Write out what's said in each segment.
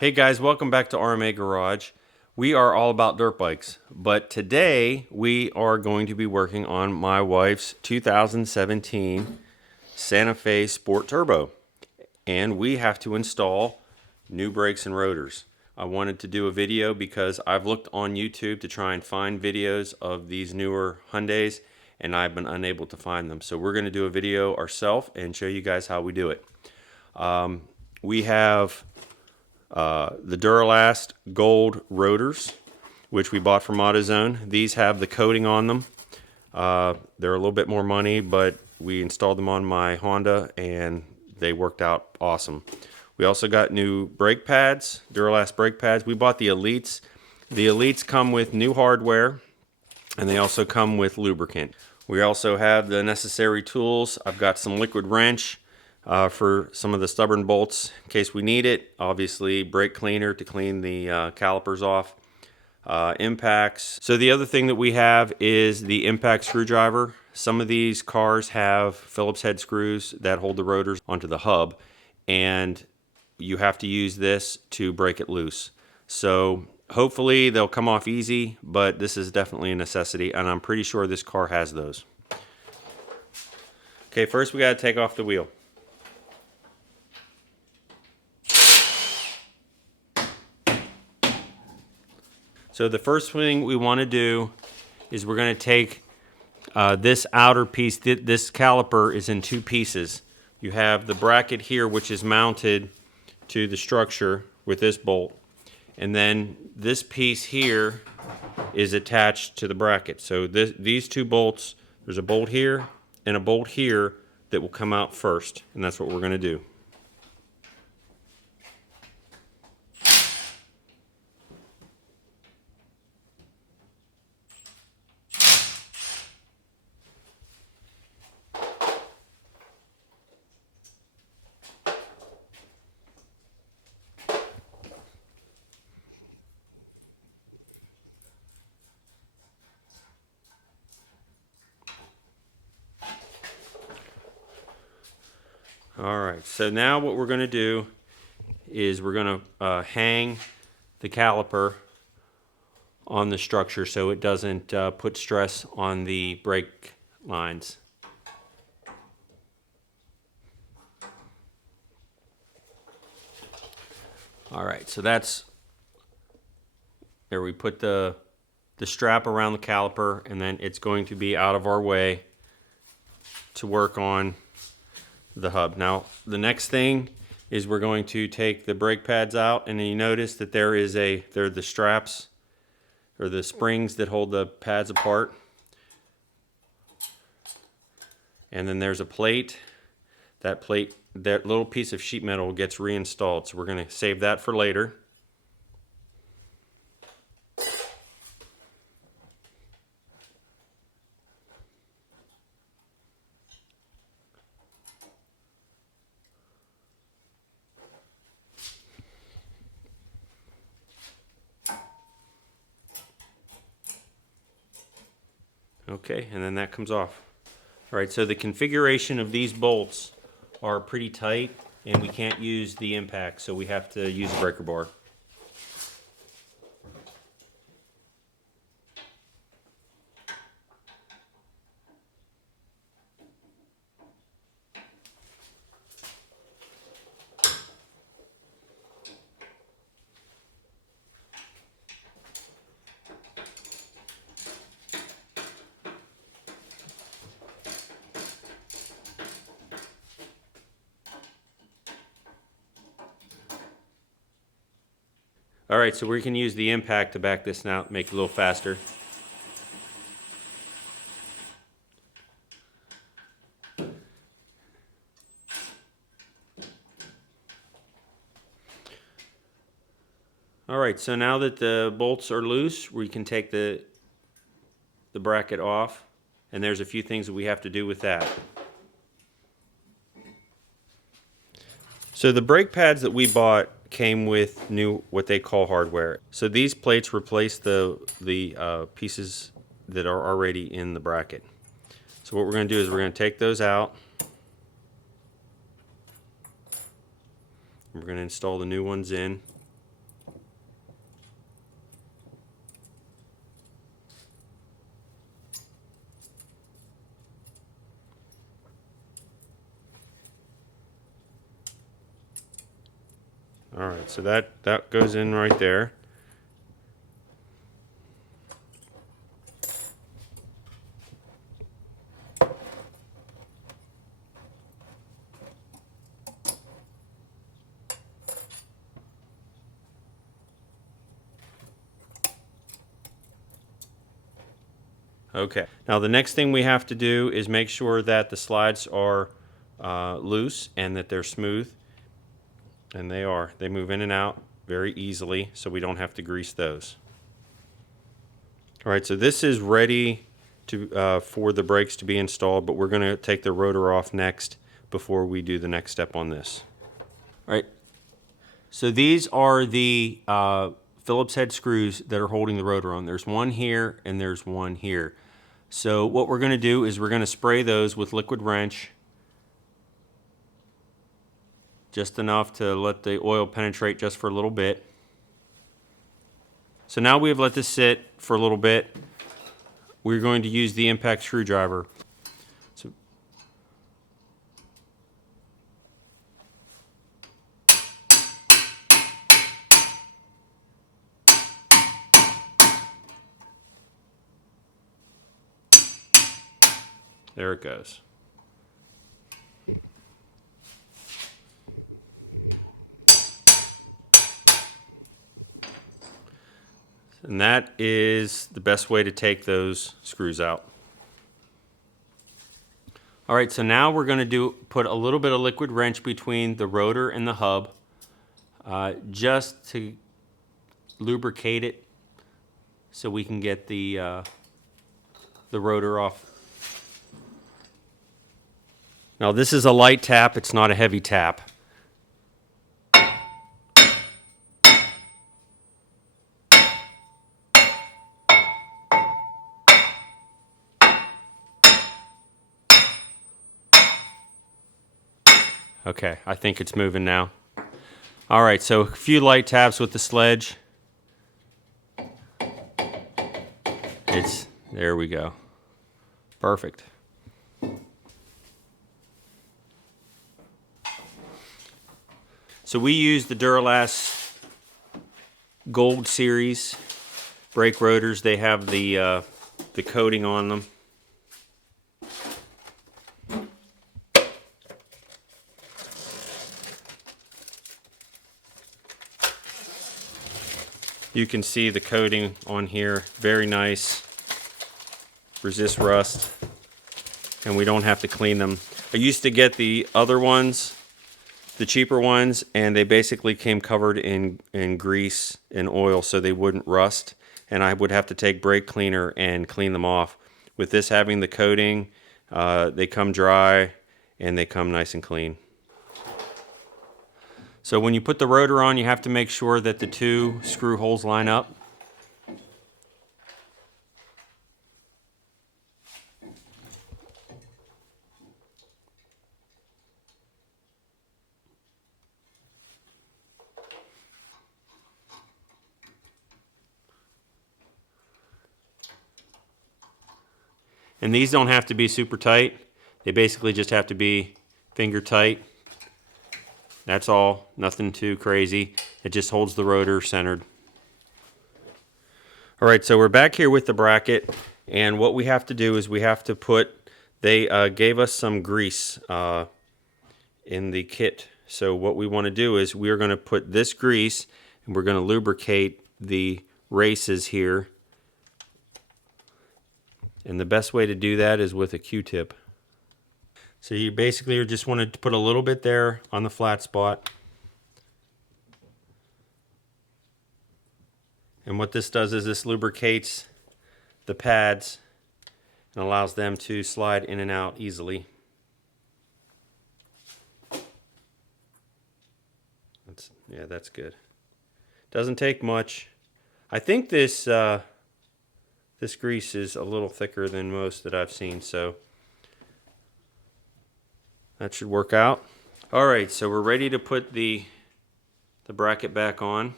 Hey guys, welcome back to RMA Garage. We are all about dirt bikes, but today we are going to be working on my wife's 2017 Santa Fe Sport Turbo, and we have to install new brakes and rotors. I wanted to do a video because I've looked on YouTube to try and find videos of these newer Hyundais, and I've been unable to find them. So we're going to do a video ourselves and show you guys how we do it. We have the Duralast Gold rotors, which we bought from AutoZone. These have the coating on them. They're a little bit more money, but we installed them on my Honda and they worked out awesome. We also got new brake pads, Duralast brake pads. We bought the Elites. The Elites come with new hardware and they also come with lubricant. We also have the necessary tools. I've got some liquid wrench for some of the stubborn bolts in case we need it. Obviously brake cleaner to clean the calipers off. Impacts. So the other thing that we have is the impact screwdriver. Some of these cars have Phillips head screws that hold the rotors onto the hub, and you have to use this to break it loose. So hopefully they'll come off easy, but this is definitely a necessity, and I'm pretty sure this car has those. Okay, first we got to take off the wheel. So the first thing we want to do is we're going to take this outer piece. This caliper is in two pieces. You have the bracket here, which is mounted to the structure with this bolt. And then this piece here is attached to the bracket. So these two bolts, there's a bolt here and a bolt here that will come out first. And that's what we're going to do. Alright, so now what we're going to do is we're going to hang the caliper on the structure so it doesn't put stress on the brake lines. Alright, so that's, there we put the strap around the caliper, and then it's going to be out of our way to work on the hub. Now the next thing is we're going to take the brake pads out, and then you notice that they're the straps or the springs that hold the pads apart, and then there's a plate. That little piece of sheet metal gets reinstalled, so we're going to save that for later. Okay, and then that comes off. All right, so the configuration of these bolts are pretty tight, and we can't use the impact, so we have to use a breaker bar. All right, so we can use the impact to back this out, make it a little faster. All right, so now that the bolts are loose, we can take the bracket off, and there's a few things that we have to do with that. So the brake pads that we bought came with new, what they call hardware. So these plates replace the pieces that are already in the bracket. So what we're going to do is we're going to take those out. We're going to install the new ones in. All right, so that goes in right there. Okay, now the next thing we have to do is make sure that the slides are loose and that they're smooth. And they are. They move in and out very easily, so we don't have to grease those. All right, so this is ready to for the brakes to be installed, but we're going to take the rotor off next before we do the next step on this. All right, so these are the Phillips head screws that are holding the rotor on. There's one here and there's one here. So what we're going to do is we're going to spray those with liquid wrench, just enough to let the oil penetrate just for a little bit. So now we have let this sit for a little bit. We're going to use the impact screwdriver. So there it goes. And that is the best way to take those screws out. All right, so now we're going to put a little bit of liquid wrench between the rotor and the hub, just to lubricate it so we can get the rotor off. Now this is a light tap, it's not a heavy tap. Okay, I think it's moving now. All right, so a few light taps with the sledge. There we go. Perfect. So we use the Duralast Gold Series brake rotors. They have the coating on them. You can see the coating on here, very nice, resist rust, and we don't have to clean them. I used to get the other ones, the cheaper ones, and they basically came covered in grease and oil so they wouldn't rust, and I would have to take brake cleaner and clean them off. With this having the coating, they come dry and they come nice and clean. So when you put the rotor on, you have to make sure that the two screw holes line up. And these don't have to be super tight. They basically just have to be finger tight. That's all, nothing too crazy. It just holds the rotor centered. All right, so we're back here with the bracket, and what we have to do is we have to they gave us some grease in the kit. So what we want to do is we're going to put this grease and we're going to lubricate the races here. And the best way to do that is with a Q-tip. So you basically just want to put a little bit there on the flat spot. And what this does is this lubricates the pads and allows them to slide in and out easily. That's good. Doesn't take much. I think this this grease is a little thicker than most that I've seen, so that should work out. All right, so we're ready to put the bracket back on.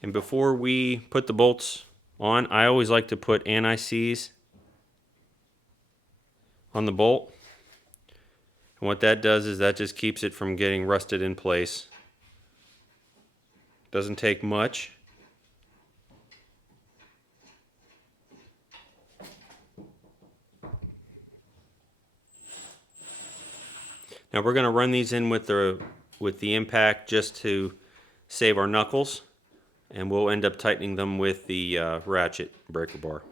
And before we put the bolts on, I always like to put anti-seize on the bolt. And what that does is that just keeps it from getting rusted in place. Doesn't take much. Now we're going to run these in with the impact just to save our knuckles, and we'll end up tightening them with the ratchet breaker bar.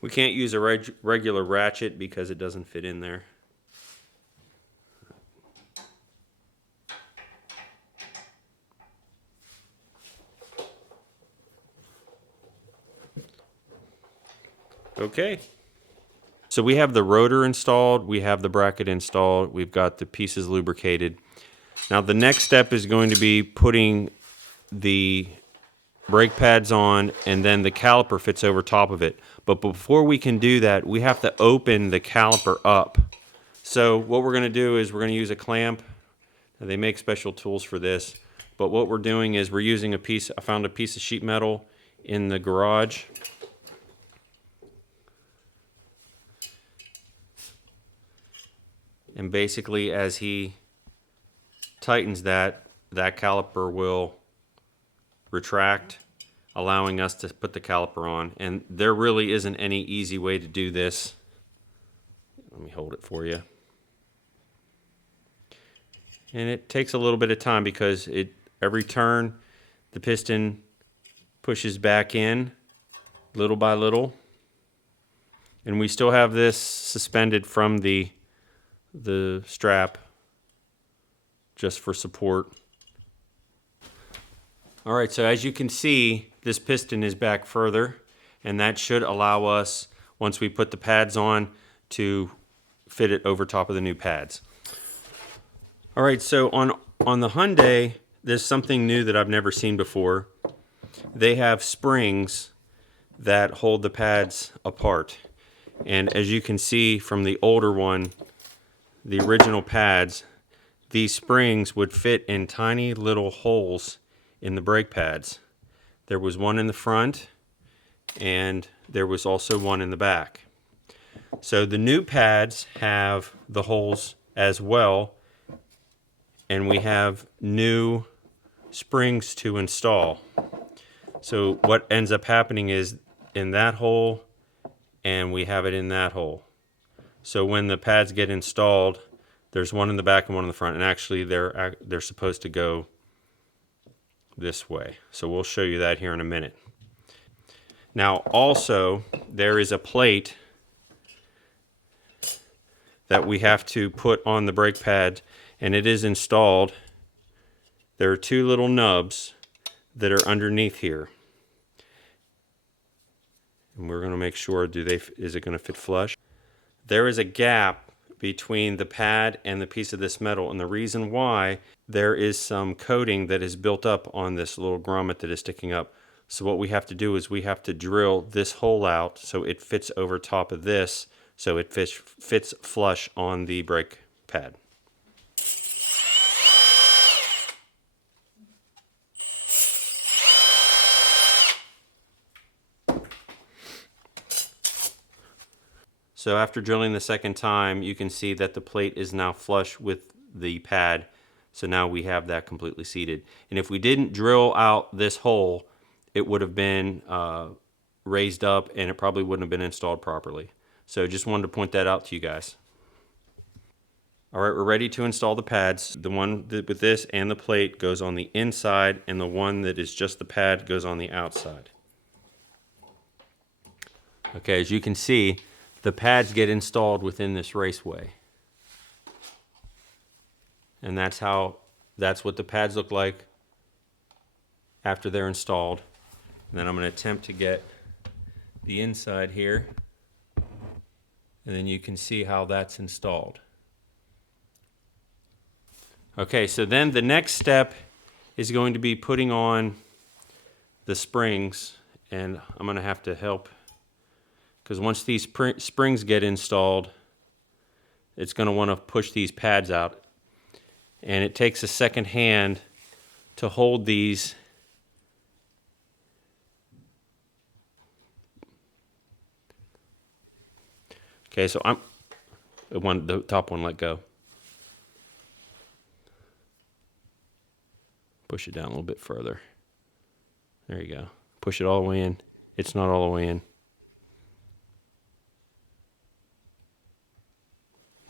We can't use a regular ratchet because it doesn't fit in there. Okay. So we have the rotor installed, we have the bracket installed, we've got the pieces lubricated. Now the next step is going to be putting the brake pads on, and then the caliper fits over top of it. But before we can do that, we have to open the caliper up. So what we're going to do is we're going to use a clamp. Now, they make special tools for this, but what we're doing is we're using I found a piece of sheet metal in the garage. And basically as he tightens that caliper will retract, allowing us to put the caliper on. And there really isn't any easy way to do this. Let me hold it for you. And it takes a little bit of time because every turn the piston pushes back in little by little. And we still have this suspended from the strap just for support. All right, so as you can see, this piston is back further, and that should allow us, once we put the pads on, to fit it over top of the new pads. All right, so on the Hyundai, there's something new that I've never seen before. They have springs that hold the pads apart. And as you can see from the older one, the original pads, these springs would fit in tiny little holes in the brake pads. There was one in the front, and there was also one in the back. So the new pads have the holes as well, and we have new springs to install. So what ends up happening is in that hole, and we have it in that hole. So when the pads get installed, there's one in the back and one in the front, and actually they're supposed to go this way. So we'll show you that here in a minute. Now also, there is a plate that we have to put on the brake pad, and it is installed. There are two little nubs that are underneath here. And we're going to make sure, is it going to fit flush? There is a gap between the pad and the piece of this metal, and the reason why, there is some coating that is built up on this little grommet that is sticking up. So what we have to do is we have to drill this hole out so it fits over top of this, so it fits flush on the brake pad. So after drilling the second time, you can see that the plate is now flush with the pad. So now we have that completely seated. And if we didn't drill out this hole, it would have been raised up, and it probably wouldn't have been installed properly. So just wanted to point that out to you guys. All right, we're ready to install the pads. The one with this and the plate goes on the inside, and the one that is just the pad goes on the outside. Okay, as you can see, the pads get installed within this raceway. And that's what the pads look like after they're installed. And then I'm going to attempt to get the inside here. And then you can see how that's installed. Okay, so then the next step is going to be putting on the springs, and I'm going to have to help because once these springs get installed, it's going to want to push these pads out, and it takes a second hand to hold these. Okay, so the top one let go. Push it down a little bit further. There you go. Push it all the way in. It's not all the way in.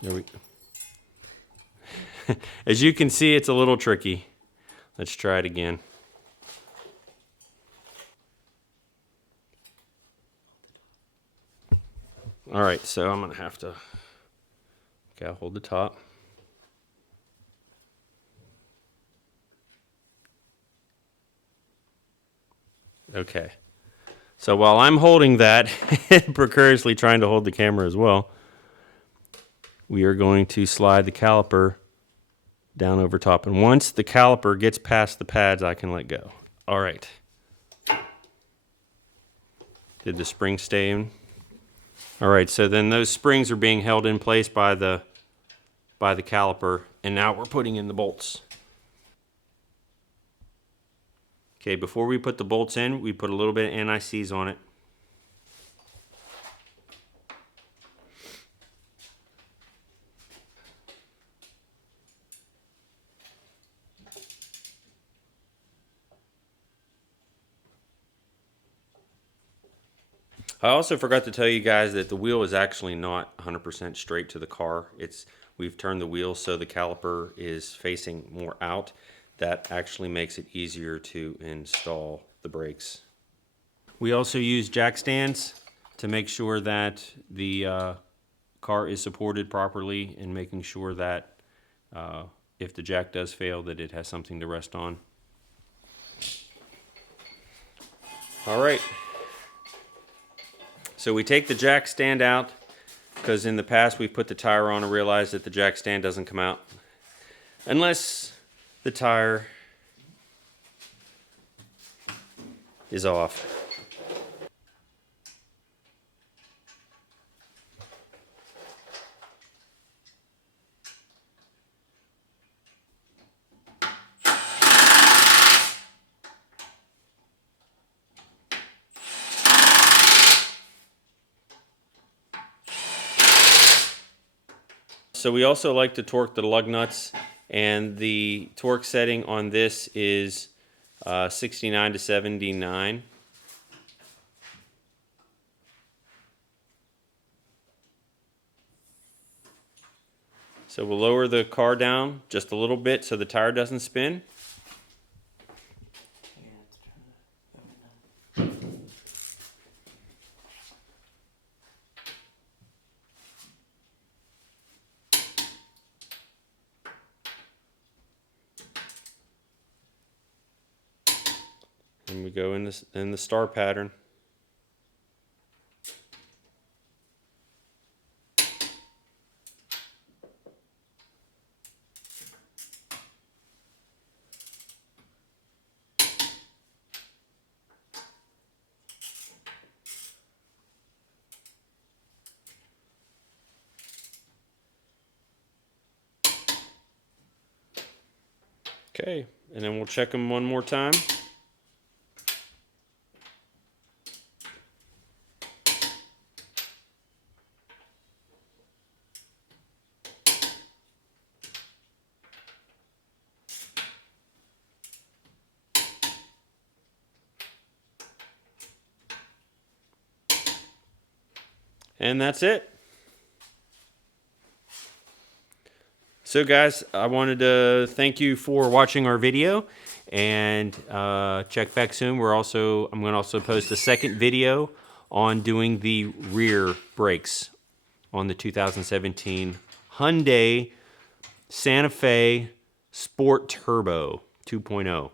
There we go. As you can see, it's a little tricky. Let's try it again. All right, so I'm gonna have to, okay, I'll hold the top. Okay, so while I'm holding that, precariously trying to hold the camera as well, we are going to slide the caliper down over top. And once the caliper gets past the pads, I can let go. All right. Did the spring stay in? All right, so then those springs are being held in place by the caliper, and now we're putting in the bolts. Okay, before we put the bolts in, we put a little bit of anti-seize on it. I also forgot to tell you guys that the wheel is actually not 100% straight to the car. We've turned the wheel so the caliper is facing more out. That actually makes it easier to install the brakes. We also use jack stands to make sure that the car is supported properly and making sure that if the jack does fail that it has something to rest on. All right. So we take the jack stand out because in the past we've put the tire on and realized that the jack stand doesn't come out unless the tire is off. So we also like to torque the lug nuts, and the torque setting on this is 69 to 79. So we'll lower the car down just a little bit so the tire doesn't spin. And we go in the star pattern. Okay, and then we'll check them one more time. And that's it. So guys, I wanted to thank you for watching our video, and check back soon. I'm going to also post a second video on doing the rear brakes on the 2017 Hyundai Santa Fe Sport Turbo 2.0.